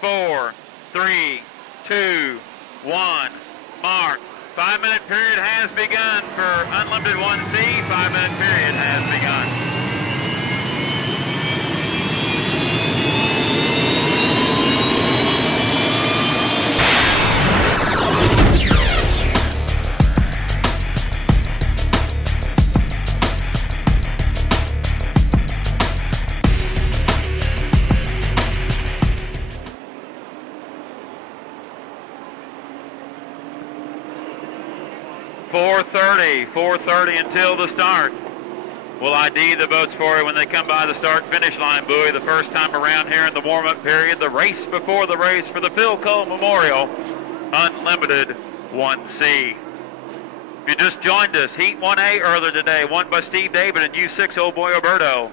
4, 3, 2, 1, mark. 5-minute period has begun for Unlimited 1C. 5-minute period has begun. .430 until the start. We'll ID the boats for you when they come by the start-finish line buoy the first time around here in the warm-up period. The race before the race for the Phil Cole Memorial Unlimited 1C. If you just joined us, Heat 1A earlier today, won by Steve David and U6 Old Boy Alberto.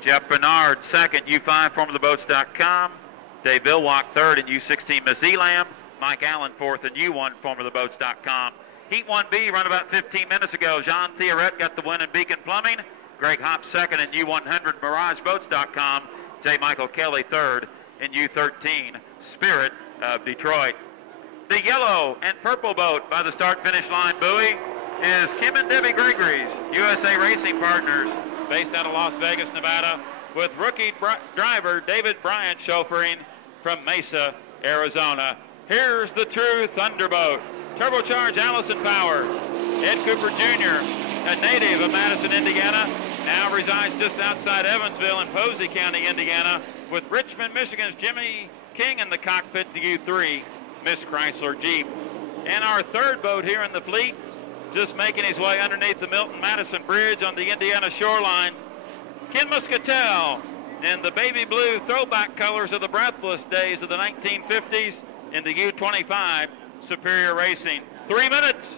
Jeff Bernard second, U5 FormulaTheBoats.com. Dave Bilwalk third and U16 Miss Elam. Mike Allen fourth and U1 FormulaTheBoats.com. Heat 1B run about 15 minutes ago. Jean Theoret got the win in Beacon Plumbing. Greg Hopp second in U100 MirageBoats.com. J. Michael Kelly third in U13 Spirit of Detroit. The yellow and purple boat by the start-finish line buoy is Kim and Debbie Gregory's USA Racing Partners, based out of Las Vegas, Nevada, with rookie driver David Bryant chauffeuring from Mesa, Arizona. Here's the true Thunderboat. Turbocharged Allison Power. Ed Cooper Jr., a native of Madison, Indiana, now resides just outside Evansville in Posey County, Indiana, with Richmond, Michigan's Jimmy King in the cockpit, the U3 Miss Chrysler Jeep. And our third boat here in the fleet, just making his way underneath the Milton-Madison Bridge on the Indiana shoreline, Ken Muscatel in the baby blue throwback colors of the breathless days of the 1950s in the U25 Superior Racing. 3 minutes.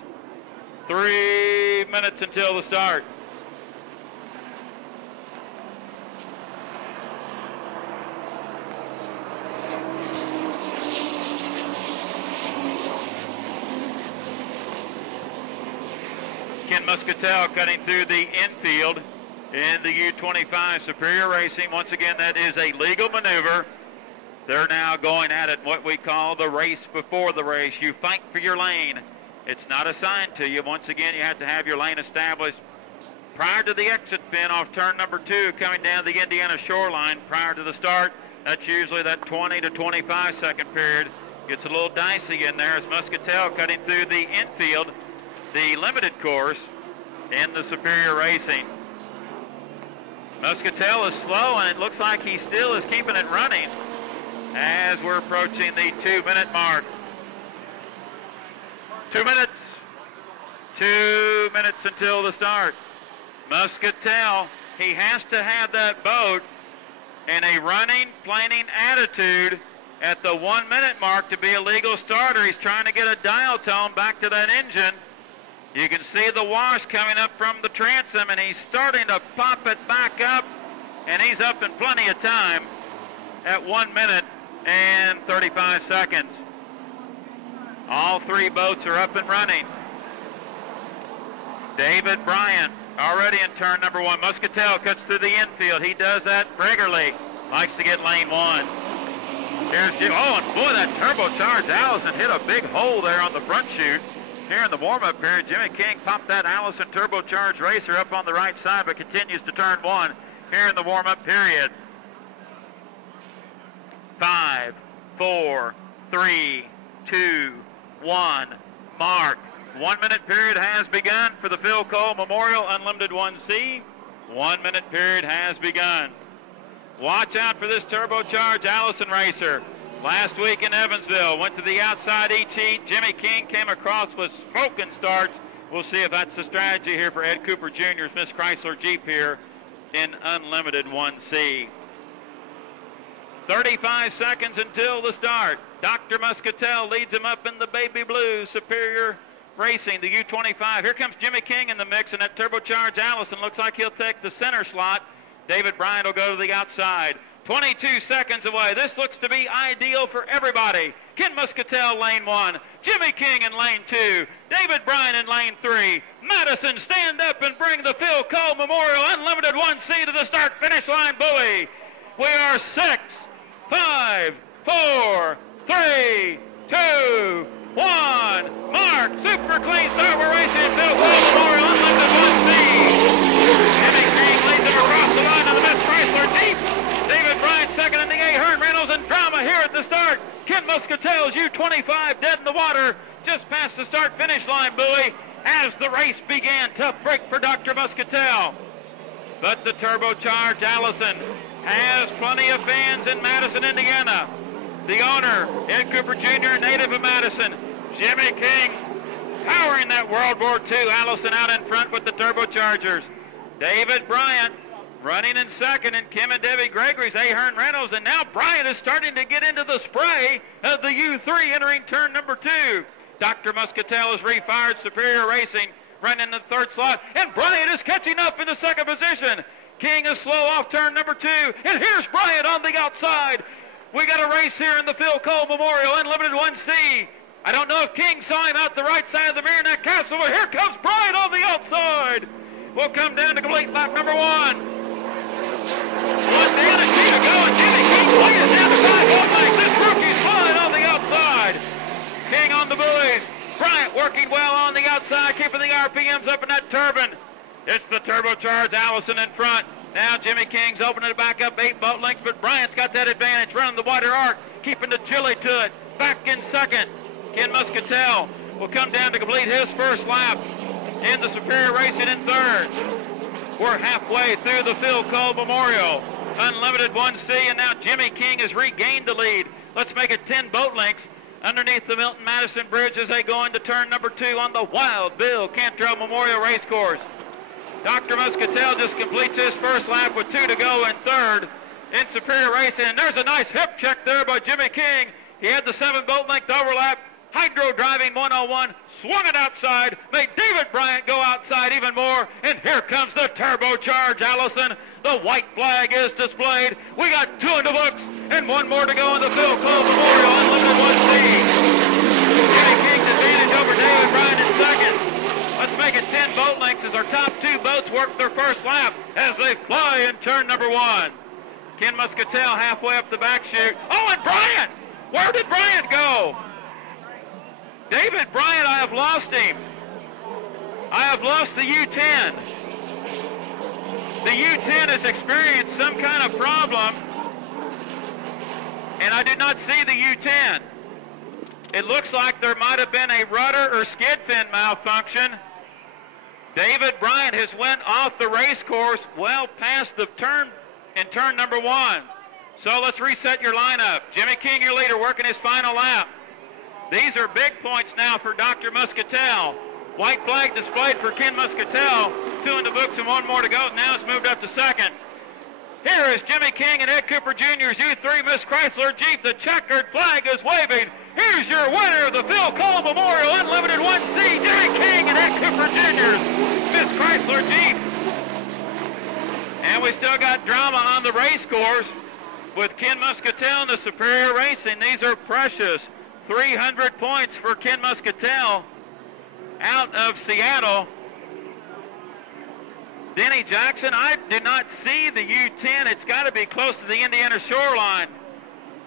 3 minutes until the start. Ken Muscatel cutting through the infield in the U25 Superior Racing. Once again, that is a legal maneuver. They're now going at it, what we call the race before the race. You fight for your lane. It's not assigned to you. Once again, you have to have your lane established prior to the exit pin off turn number 2 coming down the Indiana shoreline prior to the start. That's usually that 20 to 25 second period. Gets a little dicey in there as Muscatel cutting through the infield, the limited course in the Superior Racing. Muscatel is slow, and it looks like he still is keeping it running as we're approaching the 2-minute mark. 2 minutes. 2 minutes until the start. Muscatel, he has to have that boat in a running, planing attitude at the 1 minute mark to be a legal starter. He's trying to get a dial tone back to that engine. You can see the wash coming up from the transom, and he's starting to pop it back up, and he's up in plenty of time at 1 minute and 35 seconds. All three boats are up and running. David Bryant already in turn number 1. Muscatel cuts through the infield. He does that regularly. Likes to get lane 1. Here's Jim. Oh, and boy, that turbocharged Allison hit a big hole there on the front chute. Here in the warm-up period, Jimmy King popped that Allison turbocharged racer up on the right side, but continues to turn 1 here in the warm-up period. 5, 4, 3, 2, 1, mark. 1 minute period has begun for the Phil Cole Memorial Unlimited 1C. 1 minute period has begun. Watch out for this turbocharged Allison racer. Last week in Evansville, went to the outside each heat. Jimmy King came across with smoking starts. We'll see if that's the strategy here for Ed Cooper Jr.'s Miss Chrysler Jeep here in Unlimited 1C. 35 seconds until the start. Dr. Muscatel leads him up in the baby blue Superior Racing, the U25. Here comes Jimmy King in the mix, and that turbocharged Allison looks like he'll take the center slot. David Bryant will go to the outside. 22 seconds away. This looks to be ideal for everybody. Ken Muscatel, lane 1. Jimmy King in lane 2. David Bryant in lane 3. Madison, stand up and bring the Phil Cole Memorial Unlimited 1C to the start-finish line buoy. We are 6, 5, 4, 3, 2, 1. Mark, super clean start. We're racing Phil Cole Memorial Unlimited 1C. Jimmy King leads him across the line of the Miss Chrysler Jeep. David Bryant second in the A. Hearn Reynolds and drama here at the start. Ken Muscatel's U-25 dead in the water just past the start-finish line buoy as the race began. Tough break for Dr. Muscatel. But the turbocharged Allison has plenty of fans in Madison, Indiana. The owner, Ed Cooper Jr., native of Madison. Jimmy King powering that World War II Allison out in front with the turbochargers. David Bryant running in second, and Kim and Debbie Gregory's A. Hearn Reynolds. And now Bryant is starting to get into the spray of the U3 entering turn number 2. Dr. Muscatel has refired Superior Racing, running in the third slot, and Bryant is catching up in the second position. King is slow off turn number 2, and here's Bryant on the outside. We got a race here in the Phil Cole Memorial Unlimited 1C. I don't know if King saw him out the right side of the Marinette Castle, but here comes Bryant on the outside. We'll come down to complete lap number 1. One down and 2 to go, and Jimmy King swings down to 5 1 lengths. This rookie's flying on the outside. King on the buoys. Bryant working well on the outside, keeping the RPMs up in that turbine. It's the turbocharged Allison in front. Now Jimmy King's opening it back up 8 boat lengths, but Bryant's got that advantage, running the wider arc, keeping the chili to it. Back in second, Ken Muscatel will come down to complete his first lap in the Superior Racing in third. We're halfway through the Phil Cole Memorial Unlimited 1C, and now Jimmy King has regained the lead. Let's make it 10 boat lengths underneath the Milton Madison Bridge as they go into turn number 2 on the Wild Bill Cantrell Memorial Racecourse. Dr. Muscatel just completes his first lap with 2 to go in third in Superior Racing. And there's a nice hip check there by Jimmy King. He had the 7 boat length overlap. Hydro driving 101, swung it outside, made David Bryant go outside even more. And here comes the turbocharged Allison. The white flag is displayed. We got 2 in the books and 1 more to go in the Phil Cole Memorial Unlimited 1C. Jimmy King's advantage over David Bryant in second. Let's make it 10 boat lengths as our top 2 boats work their first lap as they fly in turn number 1. Ken Muscatel halfway up the back chute. Oh, and Bryant! Where did Bryant go? David Bryant, I have lost him. I have lost the U10. The U10 has experienced some kind of problem, and I did not see the U10. It looks like there might have been a rudder or skid fin malfunction. David Bryant has went off the race course well past the turn in turn number 1. So let's reset your lineup. Jimmy King, your leader, working his final lap. These are big points now for Dr. Muscatel. White flag displayed for Ken Muscatel. 2 in the books and 1 more to go. Now it's moved up to second. Here is Jimmy King and Ed Cooper Jr.'s U3 Miss Chrysler Jeep. The checkered flag is waving. Here's your winner of the Phil Cole Memorial Unlimited 1C, Jimmy King and Ed Cooper Jr.'s Miss Chrysler Jeep. And we still got drama on the race course with Ken Muscatel and the Superior Racing. These are precious 300 points for Ken Muscatel out of Seattle. Denny Jackson, I did not see the U10. It's got to be close to the Indiana shoreline.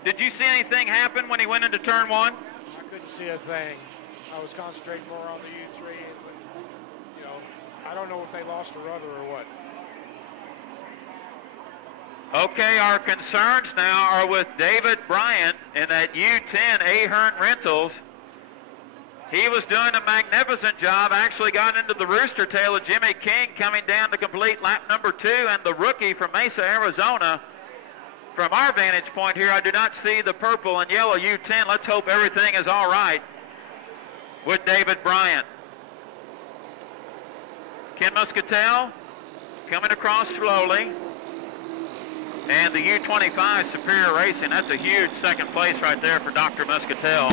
Did you see anything happen when he went into turn 1? I couldn't see a thing. I was concentrating more on the U3. But, you know, I don't know if they lost a rudder or what. Okay, our concerns now are with David Bryant in that U10 A. Hearn Rentals. He was doing a magnificent job, actually got into the rooster tail of Jimmy King coming down to complete lap number 2, and the rookie from Mesa, Arizona. From our vantage point here, I do not see the purple and yellow U10. Let's hope everything is all right with David Bryant. Ken Muscatel coming across slowly. And the U25 Superior Racing, that's a huge second place right there for Dr. Muscatel.